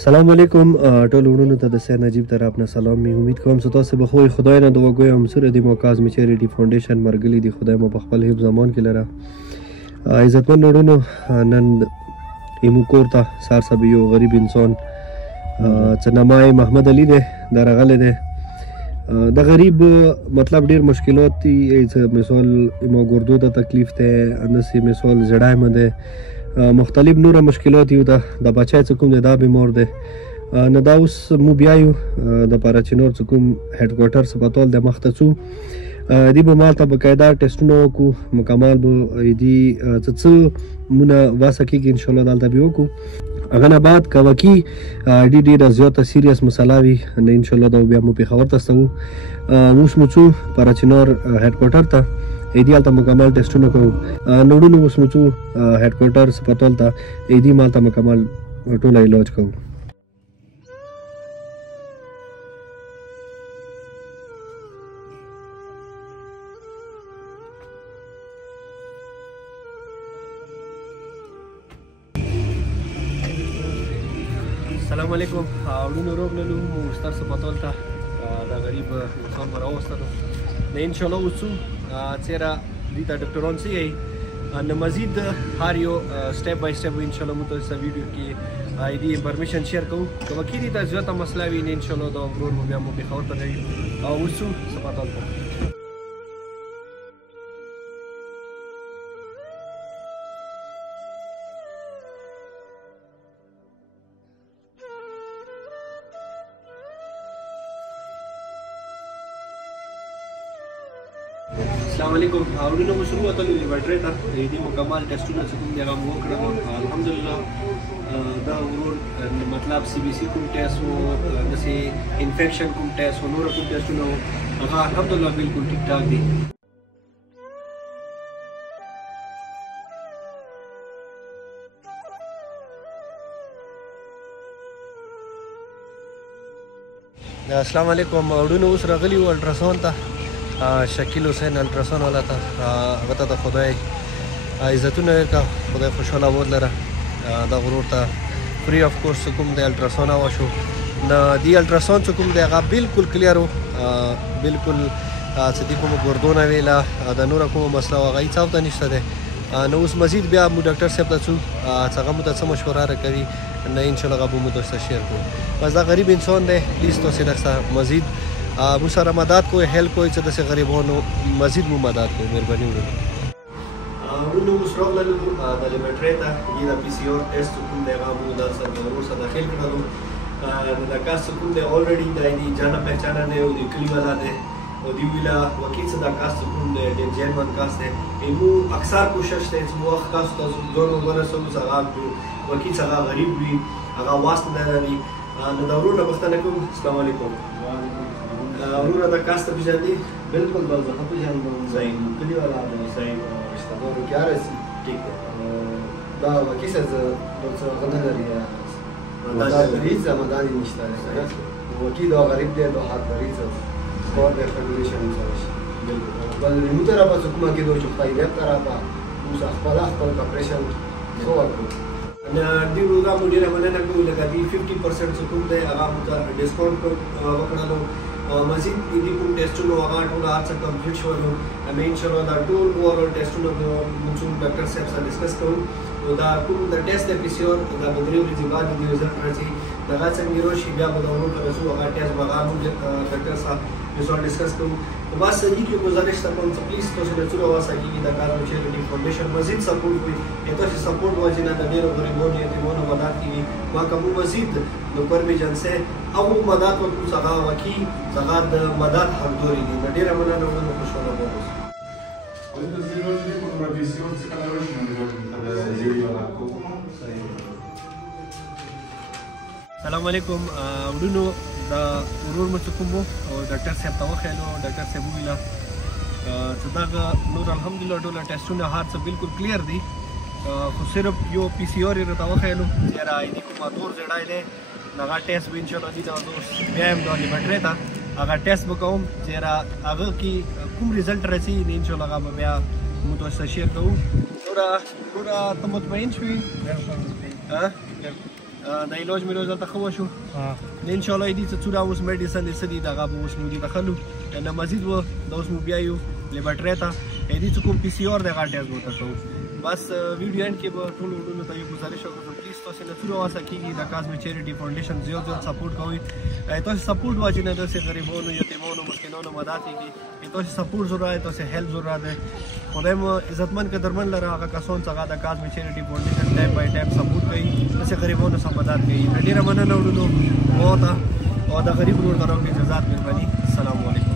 سلام علیکم ټول وروڼو ته د سید نجیب طرف نه سلام می امید کوم چې تاسو به خو خدای نه دعا کوم سره د موکاز می چیریټي فاونډیشن مرګلی دی خدای مو په خپل حفظ زمان کې لره عزتمن وروڼو نن ایمو کورته سار صاحب یو غریب انسان چې نامه محمد علي دی درغله دی د غریب مطلب ډیر مشکلات دي مثال ایمو ګردو ته تکلیف ته اندسي مثال زړای مده مختلف نور مشکلات یو د بچای څه کوم دا بیمار دی نه دا اوس مو بیایو د پاراچینور څه کوم هډ کوارټر سپټال د مخته څو دی به مالته بقاعده ټیسټونه وکړو مکمل به دی څه مونه واسه کېږي انشاءالله دلته به وکړو هغه نه بعد که وکي ډېره زیاته سیریس مسله وي نو انشاءالله دا بیا مو پېښور ته استوو اوس مو څو پاراچینور هډ کوارټر ته ایدی هلته مکمل ټیسټونه کوو نوړونو اوس مو څو هډ کوارټر سپټال ته ایدی مالته مکمل ټوله علاج کوو السلام علیکم وروڼو راغللو مو ستر سپټال ته دا غریب انسان به راوستلو نه انشاءالله اوسو چیرې دې ته ډاکټران څه یې نو مزید هر یو سټیپ بای سټیپ انشاءالله موږ تاسو ویډیو کې دې انفارمیشن شیر کوو که وکړي دې ته زیاته مسله وي نو انشاءالله دا ورور مو بیا مو پېښور ته ځي او اوسو سپټال ته السلام علیکم وروڼو مو شروع وتلو لیبارټري ته دې مکمل ټیسټونه چې کوم دی هغه مو وکړل الحمدلله دا ورور مطلب سی بي سي کوم ټیسټ وو داسې انفیکشن کوم ټیسټ وو نور کوم ټیسټونه وو هغه الحمدلله بالکل ټیک ټاک دي السلام علیکم وروڼو اوس راغلي وو الټراساونډ ته شکیل حسین الټراساونډ والا ته هغه ته د خدای عزتونه ورکړه خدای خوشحاله ولره دا غرور ته فری اف کورس کوم د الټراساونډ وشو نه دی الټراساونډ چې کوم دی هغه بالکل کلیر وو بالکل چې دې کومه ګردونه ویله د نوره کومه مسله وه هغه هېڅ اوته نشته دی نو اوس مزید بیا مو ډاکټر صاحب ته ځو چې هغه مو ته څه مشوره راکوي نه انشاءالله هغه به مو درسره شیر کړو بس دا غریب انسان دی پلیز تاسې دغه سره مزید مو سره مدد کوئ هیلپ کوئ چې داسې غریبانو مزید مو مدد کوئ مهرباني وکړئ وروڼو اوس راغللو د لیبارټرۍ ته دې د پي سي آر ټیسټ چې کوم دی هغه مو ورور سره داخل کړلو نو دا کس چې کوم دی الریډي دا د جانا پہچانا دی او د کلي والا دی او دوی ویله وکیل څه دا کس چې کوم دی ډېر جینون کس دی مو اکثر کوشش دی چې مو هغه کس ته ځان ورسوو چې هغه وکیل څه هغه غریب وي هغه واسطه نه لري نو د ورور نه پوښتنه کوم السلام علیکم وروره دا کس ته پېژنې بالکل بس زه پېژنم صحیح کلي والا دی صحیح رشته دارو کې هرسي ټیک دی دا وکیل څه څه هغه نه لري مدد نشته وکیل دا غریب دی دا حق لري څه کار د فیډریشن سره بل نو طرفه څه کومه کېدو چې خدای دې طرفه اوس خپل کاپریشن څه وکړو دې ورځ مو ډېره مننه کوو لکه دې 50% څه کوم دی هغه مو ته ډسکاونټ وکړلو مزید دې کوم ټیسټونه هغه ټول هر څه کمپلیټ شولو همې انشاءالله دا ټول اوورال ټیسټونه به موږ ډاکټر صاحب سره ډسکس کوو نو دا کوم د ټیسټ د پي سي آر دا به 3 ورځې بعد د رزلټ راځي دغه څنګه راشي بیا به د ورور ته رسو هغه ټیسټ به هغه موږ ډاکټر صاحب سره ډسکس کوو بس یې گزارش کوم چې پلیز تاسو له څو واسه کې دا کار چیریټي فاونډیشن مزید سپورټ کوي تاسو سپورټ واجب نه د ډیرو غریبانو یتیمانو مدد کوي ما کوم مزید نو پر می جنسه او مدد ورکو څنګه وکي څنګه د مدد حقداري دي ډیره مننه او خوشاله اوسئ السلام علیکم وروڼو دا ورور مو چې کوم وو او ډاکټر صاحب ته وښیلو ډاکټر صاحب وویله چې دغه نور الحمدلله ټوله ټیسټونه هر څه بالکل کلیر دي خو صرف یو پي سي آر یې راته وښیلو چېرې دې کومه تور زړی دی هغه ټیسټ به انشاءالله دې ته بیا هم دا لیبارټرۍ ته هغه ټیسټ به کوم چېرې هغه کې کوم رزلټ راځي نو انشاءالله هغه به بیا موږ تاسو سره شیر کوو نوره ته مطمئن شوې د علاج مې دلته ښه وشو ان شاء الله دې څه څوره اوس میډیسن دې څه دي دغه به اوس موږ دې ته ښه لو نه مزید و دا اوس موږ بیا یو لیبارټرۍ ته دې څه کوم PCR دی هغه ټیسټ ورته کوو بس ویډیو اینډ کې به ټولو وروڼو ته یو گزارش وکړم پلیز تاسو نه څوره واسه کېږي د کازمی چیریټي فاونډیشن زیات سپورټ کوئ تاسو سپورټ واچي نه داسې غریبانو یتیمانو مسکینانو مدد کېږي تاسو سپورټ ضرورت دی تاسو هیلپ ضرورت دی خدای مو عزتمن قدرمن لره هغه کسان څنګه د کازمی چیریټي فاونډیشن ټایم بای ټایم سپورټ کوي داسې غریبانو سره مدد کوي ډېره مننه وروڼو او د غریب ورور طرف اجازه مهرباني السلام علیکم